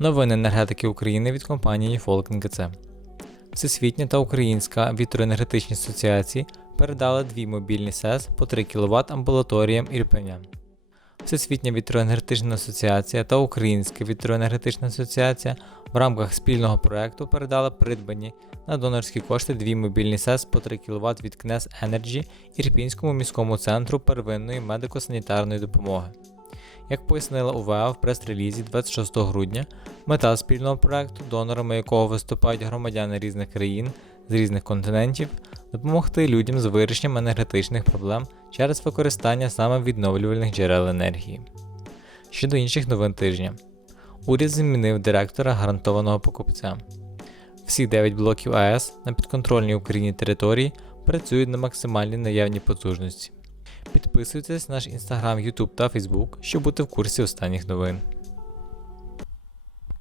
Новини енергетики України від компанії Folk НКЦ. Всесвітня та Українська вітроенергетичні асоціації передали дві мобільні СЕС по 3 кВт амбулаторіям Ірпеня. Всесвітня вітроенергетична асоціація та Українська вітроенергетична асоціація в рамках спільного проекту передали придбані на донорські кошти дві мобільні СЕС по 3 кВт від Кнес Energy Ірпінському міському центру первинної медико-санітарної допомоги. Як пояснила УВА в прес-релізі 26 грудня, мета спільного проекту, донорами якого виступають громадяни різних країн з різних континентів, допомогти людям з вирішенням енергетичних проблем через використання саме відновлювальних джерел енергії. Щодо інших новин тижня, уряд змінив директора гарантованого покупця. Всі 9 блоків АЕС на підконтрольній Україні території працюють на максимальній наявній потужності. Підписуйтесь на наш інстаграм, Ютуб та Фейсбук, щоб бути в курсі останніх новин.